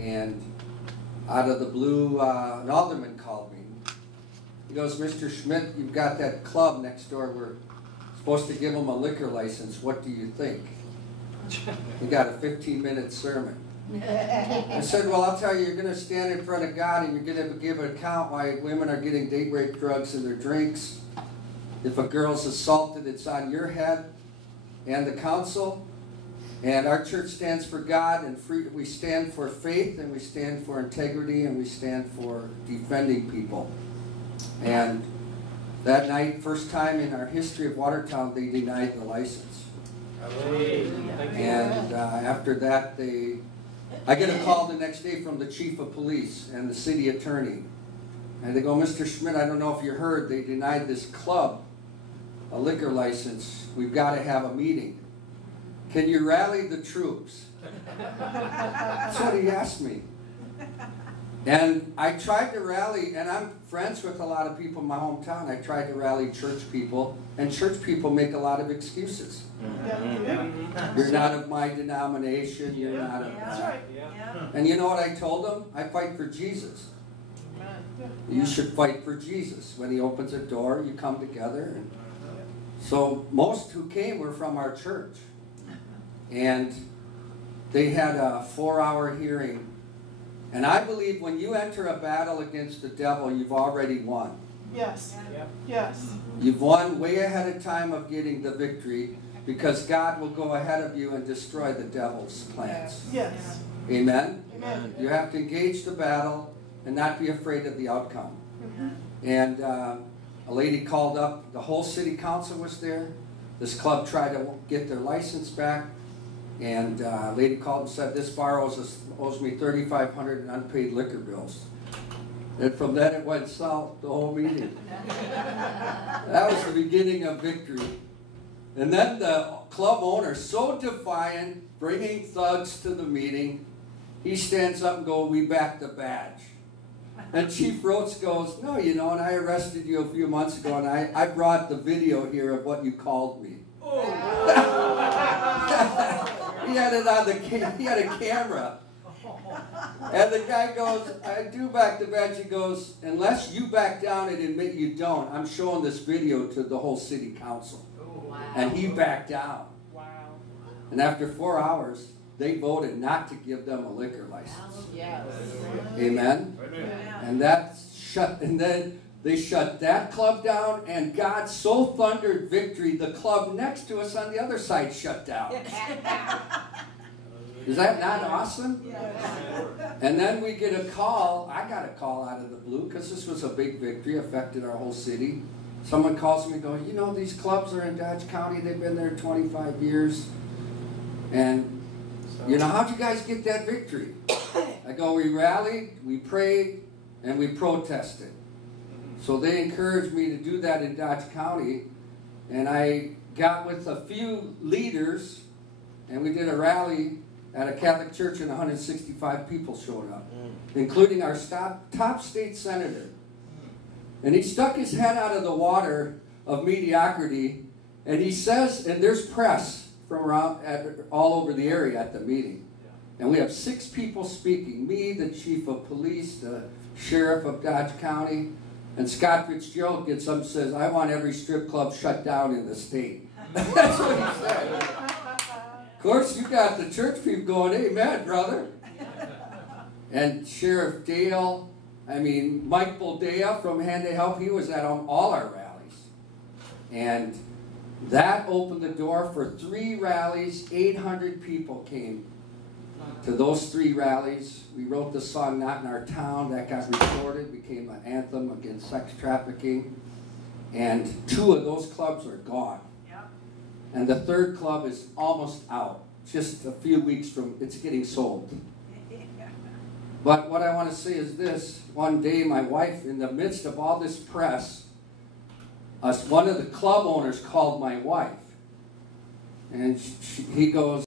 And out of the blue, an alderman called me. He goes, "Mr. Schmidt, you've got that club next door. We're supposed to give them a liquor license. What do you think?" He got a 15-minute sermon. I said, "Well, I'll tell you, you're going to stand in front of God and you're going to give an account why women are getting date rape drugs in their drinks. If a girl's assaulted, it's on your head and the council. And our church stands for God and free. We stand for faith and we stand for integrity and we stand for defending people." And that night, first time in our history of Watertown, they denied the license. And after that, I get a call the next day from the chief of police and the city attorney. And they go, "Mr. Schmidt, I don't know if you heard, they denied this club a liquor license. We've got to have a meeting. Can you rally the troops?" That's what he asked me. And I tried to rally, and I'm friends with a lot of people in my hometown. I tried to rally church people, and church people make a lot of excuses. You're not of my denomination, you're not of that. And you know what I told them? I fight for Jesus. You should fight for Jesus. When he opens a door, you come together. And so most who came were from our church. And they had a 4-hour hearing. And I believe when you enter a battle against the devil, you've already won. Yes. Yes. You've won way ahead of time of getting the victory, because God will go ahead of you and destroy the devil's plans. Yes. Amen? Amen. You have to engage the battle and not be afraid of the outcome. And a lady called up, the whole city council was there. This club tried to get their license back. And a lady called and said, "This bar owes me $3,500 in unpaid liquor bills." And from then it went south the whole meeting. That was the beginning of victory. And then the club owner, so defiant, bringing thugs to the meeting, he stands up and goes, "We back the badge." And Chief Rhodes goes, "No, you know, and I arrested you a few months ago, and I brought the video here of what you called me." He had it on he had a camera. And the guy goes, "I do back the badge." He goes, "Unless you back down and admit you don't, I'm showing this video to the whole city council." And he backed down. And after 4 hours, they voted not to give them a liquor license. Amen? And that shut, and then they shut that club down, and God so thundered victory, the club next to us on the other side shut down. Is that not awesome? And then we get a call. I got a call out of the blue, because this was a big victory, affected our whole city. Someone calls me going, "You know, these clubs are in Dodge County. They've been there 25 years. And, you know, how'd you guys get that victory?" I go, "We rallied, we prayed, and we protested." So they encouraged me to do that in Dodge County. And I got with a few leaders, and we did a rally at a Catholic church, and 165 people showed up, including our top state senator. And he stuck his head out of the water of mediocrity, and he says, and there's press from around all over the area at the meeting. And we have 6 people speaking, me, the chief of police, the sheriff of Dodge County, and Scott Fitzgerald gets up and says, "I want every strip club shut down in the state." That's what he said. Of course, you got the church people going, "Amen, brother." And Sheriff Dale, Mike Boldea from Hand to Help, he was at all our rallies. And that opened the door for 3 rallies. 800 people came to those 3 rallies. We wrote the song "Not in Our Town." That got recorded, became an anthem against sex trafficking. And 2 of those clubs are gone. And the 3rd club is almost out. Just a few weeks from it's getting sold. But what I want to say is this. One day my wife, in the midst of all this press, one of the club owners called my wife. And he goes,